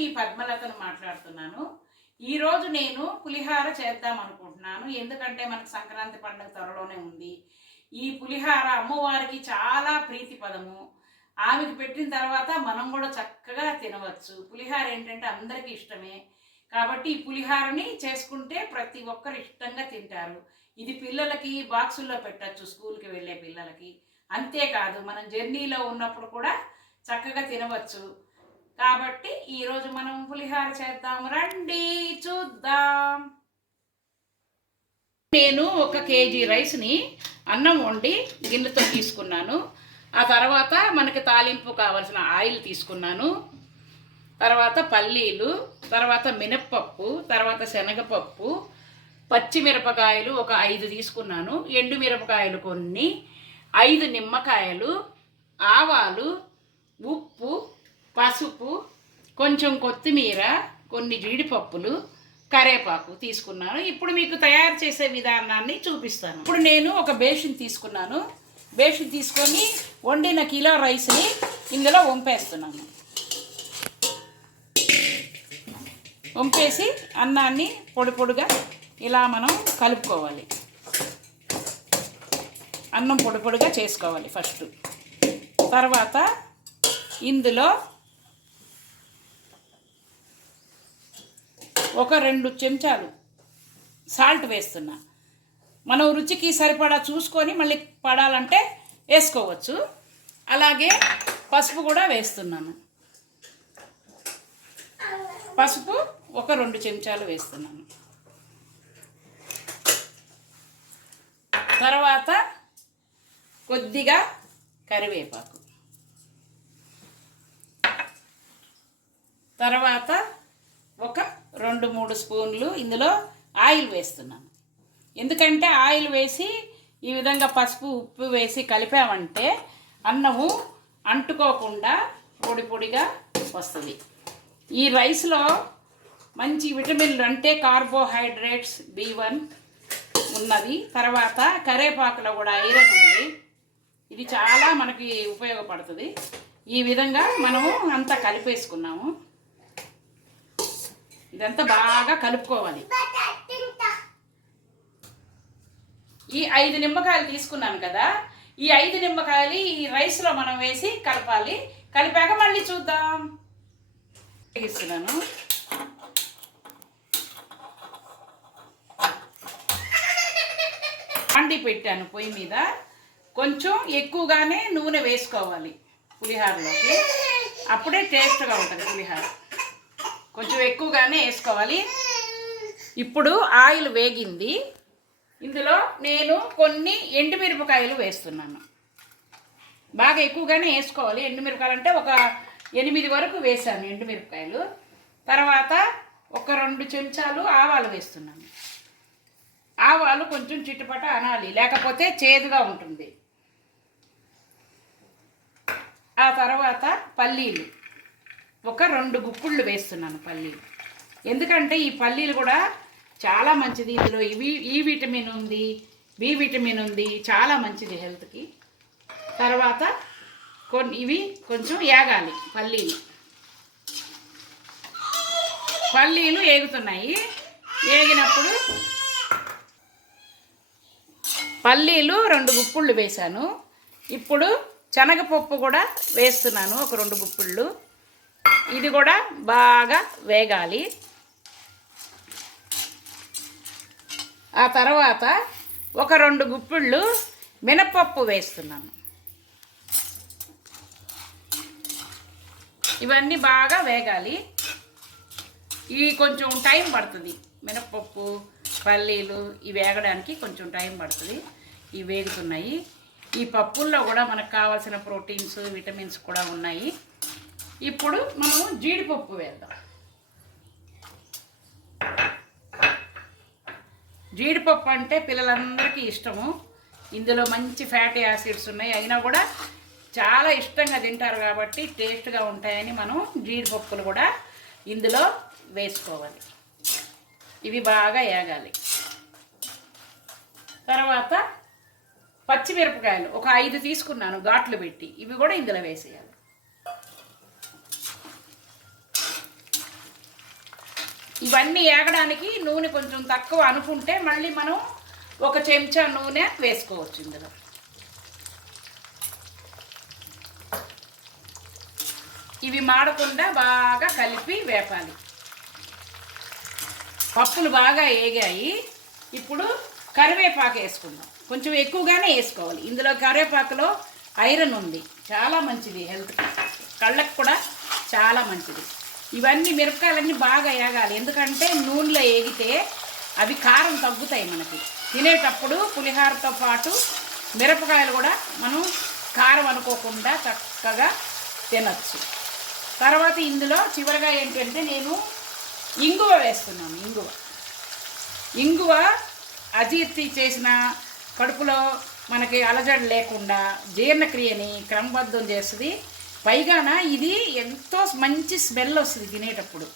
మీ పద్మలతను మాట్లాడుతున్నాను. ఈరోజు నేను పులిహార చేద్దాం అనుకుంటున్నాను. ఎందుకంటే మనకు సంక్రాంతి పండుగ త్వరలోనే ఉంది. ఈ పులిహార అమ్మవారికి చాలా ప్రీతిపదము. ఆమెకి పెట్టిన తర్వాత మనం కూడా చక్కగా తినవచ్చు. పులిహార ఏంటంటే అందరికీ ఇష్టమే. కాబట్టి ఈ పులిహారని చేసుకుంటే ప్రతి ఒక్కరు ఇష్టంగా తింటారు. ఇది పిల్లలకి బాక్సుల్లో పెట్టచ్చు స్కూల్కి వెళ్ళే పిల్లలకి. అంతేకాదు మనం జర్నీలో ఉన్నప్పుడు కూడా చక్కగా తినవచ్చు. కాబట్టి ఈరోజు మనం పులిహార చేద్దాం. రండి చూద్దాం. నేను ఒక కేజీ రైస్ని అన్నం వండి గిన్నెతో తీసుకున్నాను. ఆ తర్వాత మనకి తాలింపు కావాల్సిన ఆయిల్ తీసుకున్నాను. తర్వాత పల్లీలు తర్వాత మినప్పప్పు తర్వాత శనగపప్పు పచ్చిమిరపకాయలు ఒక ఐదు తీసుకున్నాను. ఎండు మిరపకాయలు కొన్ని ఐదు నిమ్మకాయలు ఆవాలు ఉప్పు పసుపు కొంచెం కొత్తిమీర కొన్ని జీడిపప్పులు కరేపాకు తీసుకున్నాను. ఇప్పుడు మీకు తయారు చేసే విధానాన్ని చూపిస్తాను. ఇప్పుడు నేను ఒక బేషన్ తీసుకున్నాను. బేషన్ తీసుకొని వండిన కిలో రైస్ని ఇందులో వంపేస్తున్నాను. వంపేసి అన్నాన్ని పొడి పొడిగా ఇలా మనం కలుపుకోవాలి. అన్నం పొడి పొడిగా చేసుకోవాలి ఫస్ట్. తర్వాత ఇందులో ఒక రెండు చెంచాలు సాల్ట్ వేస్తున్నా. మనం రుచికి సరిపడా చూసుకొని మళ్ళీ పడాలంటే వేసుకోవచ్చు. అలాగే పసుపు కూడా వేస్తున్నాను. పసుపు ఒక రెండు చెంచాలు వేస్తున్నాను. తర్వాత కొద్దిగా కరివేపాకు. తర్వాత రెండు మూడు స్పూన్లు ఇందులో ఆయిల్ వేస్తున్నాను. ఎందుకంటే ఆయిల్ వేసి ఈ విధంగా పసుపు ఉప్పు వేసి కలిపామంటే అన్నము అంటుకోకుండా పొడి పొడిగా వస్తుంది. ఈ రైస్లో మంచి విటమిన్లు అంటే కార్బోహైడ్రేట్స్ బి వన్ ఉన్నది. తర్వాత కరేపాకులో కూడా ఐరన్ ఉంది. ఇది చాలా మనకి ఉపయోగపడుతుంది. ఈ విధంగా మనము అంతా కలిపేసుకున్నాము. ఇదంతా బాగా కలుపుకోవాలి. ఈ ఐదు నిమ్మకాయలు తీసుకున్నాను కదా ఈ ఐదు నిమ్మకాయలు ఈ రైస్లో మనం వేసి కలపాలి. కలిపాక మళ్ళీ చూద్దాం. వేస్తున్నాను వండి పెట్టాను పొయ్యి మీద. కొంచెం ఎక్కువగానే నూనె వేసుకోవాలి పులిహారలోకి. అప్పుడే టేస్ట్గా ఉంటుంది పులిహార. కొంచెం ఎక్కువగానే వేసుకోవాలి. ఇప్పుడు ఆయిల్ వేగింది. ఇందులో నేను కొన్ని ఎండుమిరపకాయలు వేస్తున్నాను. బాగా ఎక్కువగానే వేసుకోవాలి. ఎండుమిరపకాయలు అంటే ఒక ఎనిమిది వరకు వేసాను ఎండుమిరపకాయలు. తర్వాత ఒక రెండు చెంచాలు ఆవాలు వేస్తున్నాను. ఆవాలు కొంచెం చిట్టుపట అనాలి. లేకపోతే చేదుగా ఉంటుంది. ఆ తర్వాత పల్లీలు. ఒక రెండు గుక్కుళ్ళు వేస్తున్నాను పల్లీలు. ఎందుకంటే ఈ పల్లీలు కూడా చాలా మంచిది. ఇందులో ఇవి ఈ విటమిన్ ఉంది బి విటమిన్ ఉంది చాలా మంచిది హెల్త్కి తర్వాత కొన్ని ఇవి కొంచెం ఏగాలి పల్లీలు. పల్లీలు ఏగుతున్నాయి. ఏగినప్పుడు పల్లీలు రెండు గుప్పుళ్ళు వేశాను. ఇప్పుడు శనగపప్పు కూడా వేస్తున్నాను ఒక రెండు గుప్పుళ్ళు ఇది కూడా బాగా వేగాలి. ఆ తర్వాత ఒక రెండు గుప్పిళ్ళు మినపప్పు వేస్తున్నాను. ఇవన్నీ బాగా వేగాలి. ఇవి కొంచెం టైం పడుతుంది. మినపప్పు పల్లీలు ఇవి వేగడానికి కొంచెం టైం పడుతుంది. ఇవి వేగుతున్నాయి. ఈ పప్పుల్లో కూడా మనకు కావాల్సిన ప్రోటీన్స్ విటమిన్స్ కూడా ఉన్నాయి. ఇప్పుడు మనము జీడిపప్పు వేద్దాం. జీడిపప్పు అంటే పిల్లలందరికీ ఇష్టము. ఇందులో మంచి ఫ్యాటీ యాసిడ్స్ ఉన్నాయి. అయినా కూడా చాలా ఇష్టంగా తింటారు కాబట్టి టేస్ట్గా ఉంటాయని మనం జీడిపప్పులు కూడా ఇందులో వేసుకోవాలి. ఇవి బాగా ఏగాలి. తర్వాత పచ్చిమిరపకాయలు ఒక ఐదు తీసుకున్నాను ఘాట్లు పెట్టి. ఇవి కూడా ఇందులో వేసేయాలి. ఇవన్నీ ఏగడానికి నూనె కొంచెం తక్కువ అనుకుంటే మళ్ళీ మనం ఒక చెంచా నూనె వేసుకోవచ్చు ఇందులో. ఇవి మాడకుండా బాగా కలిపి వేపాలి. పప్పులు బాగా వేగాయి ఇప్పుడు కరివేపాకు వేసుకుందాం. కొంచెం ఎక్కువగానే వేసుకోవాలి. ఇందులో కరివేపాకులో ఐరన్ ఉంది. చాలా మంచిది హెల్త్కి కళ్ళకు కూడా చాలా మంచిది. ఇవన్నీ మిరపకాయలన్నీ బాగా వేగాలి ఎందుకంటే నూనెలో వేగితే అవి కారం తగ్గుతాయి మనకి. తినేటప్పుడు పులిహారతో పాటు మిరపకాయలు కూడా మనం కారం అనుకోకుండా చక్కగా తినచ్చు. తర్వాత ఇందులో చివరిగా ఏంటంటే నేను ఇంగువ వేస్తున్నాను ఇంగువ. ఇంగువ అజీర్తి చేసిన కడుపులో మనకి అలజడి లేకుండా జీర్ణక్రియని క్రమబద్ధం చేస్తుంది. పైగాన ఇది ఎంతో మంచి స్మెల్ వస్తుంది తినేటప్పుడు.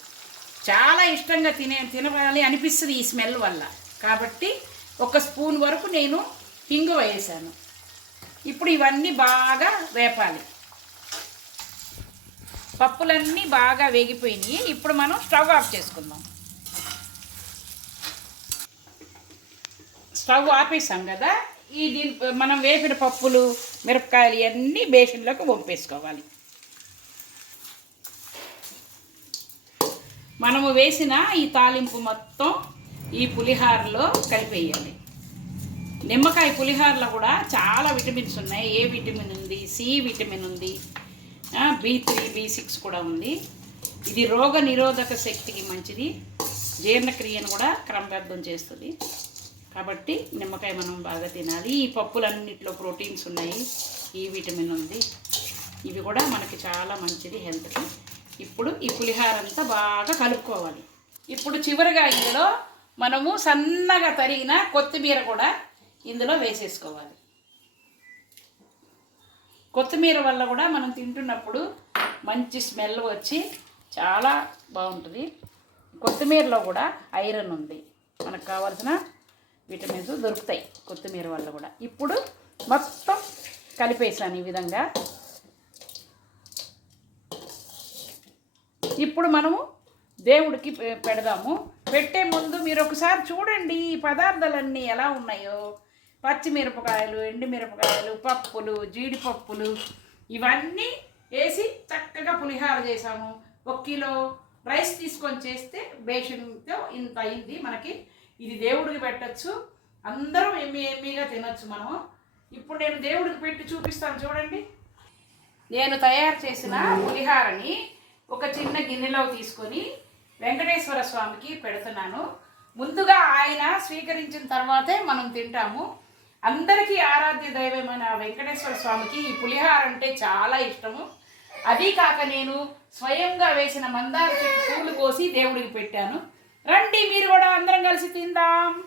చాలా ఇష్టంగా తినే తినాలి అనిపిస్తుంది ఈ స్మెల్ వల్ల. కాబట్టి ఒక స్పూన్ వరకు నేను హింగు వేసాను. ఇప్పుడు ఇవన్నీ బాగా వేపాలి. పప్పులన్నీ బాగా వేగిపోయినాయి. ఇప్పుడు మనం స్టవ్ ఆఫ్ చేసుకుందాం. స్టవ్ ఆపేసాం కదా. ఈ దీని మనం వేపిన పప్పులు మిరపకాయలు ఇవన్నీ బేషన్లోకి పంపేసుకోవాలి మనము వేసిన ఈ తాలింపు మొత్తం ఈ పులిహారలో కలిపేయాలి. నిమ్మకాయ పులిహారలో కూడా చాలా విటమిన్స్ ఉన్నాయి. ఏ విటమిన్ ఉంది? సి విటమిన్ ఉంది. బి త్రీ బి సిక్స్ కూడా ఉంది. ఇది రోగ నిరోధక శక్తికి మంచిది. జీర్ణక్రియను కూడా క్రమబద్ధం చేస్తుంది. కాబట్టి నిమ్మకాయ మనం బాగా తినాలి. ఈ పప్పులన్నింటిలో ప్రోటీన్స్ ఉన్నాయి. ఈ విటమిన్ ఉంది. ఇవి కూడా మనకి చాలా మంచిది హెల్త్కి. ఇప్పుడు ఈ పులిహార అంతా బాగా కలుపుకోవాలి. ఇప్పుడు చివరిగా ఇందులో మనము సన్నగా తరిగిన కొత్తిమీర కూడా ఇందులో వేసేసుకోవాలి. కొత్తిమీర వల్ల కూడా మనం తింటున్నప్పుడు మంచి స్మెల్ వచ్చి చాలా బాగుంటుంది. కొత్తిమీరలో కూడా ఐరన్ ఉంది. మనకు కావాల్సిన విటమిన్స్ దొరుకుతాయి కొత్తిమీర వల్ల కూడా. ఇప్పుడు మొత్తం కలిపేసాను ఈ విధంగా. ఇప్పుడు మనము దేవుడికి పెడదాము. పెట్టే ముందు మీరు ఒకసారి చూడండి ఈ పదార్థాలన్నీ ఎలా ఉన్నాయో. పచ్చిమిరపకాయలు ఎండుమిరపకాయలు పప్పులు జీడిపప్పులు ఇవన్నీ వేసి చక్కగా పులిహార చేసాము ఒక కిలో రైస్ తీసుకొని చేస్తే బేషన్తో ఇంత అయింది మనకి. ఇది దేవుడికి పెట్టచ్చు. అందరం ఎమ్మి ఎమ్మిగా తినొచ్చు మనం ఇప్పుడు నేను దేవుడికి పెట్టి చూపిస్తాను చూడండి. నేను తయారు చేసిన పులిహారని ఒక చిన్న గిన్నెలో తీసుకొని వెంకటేశ్వర స్వామికి పెడుతున్నాను. ముందుగా ఆయన స్వీకరించిన తర్వాతే మనం తింటాము. అందరికీ ఆరాధ్య దైవమైన వెంకటేశ్వర స్వామికి ఈ పులిహార అంటే చాలా ఇష్టము. అదీ కాక నేను స్వయంగా వేసిన మందార చెట్టు పూలు కోసి దేవుడికి పెట్టాను. రండి మీరు కూడా అందరం కలిసి తిందాం.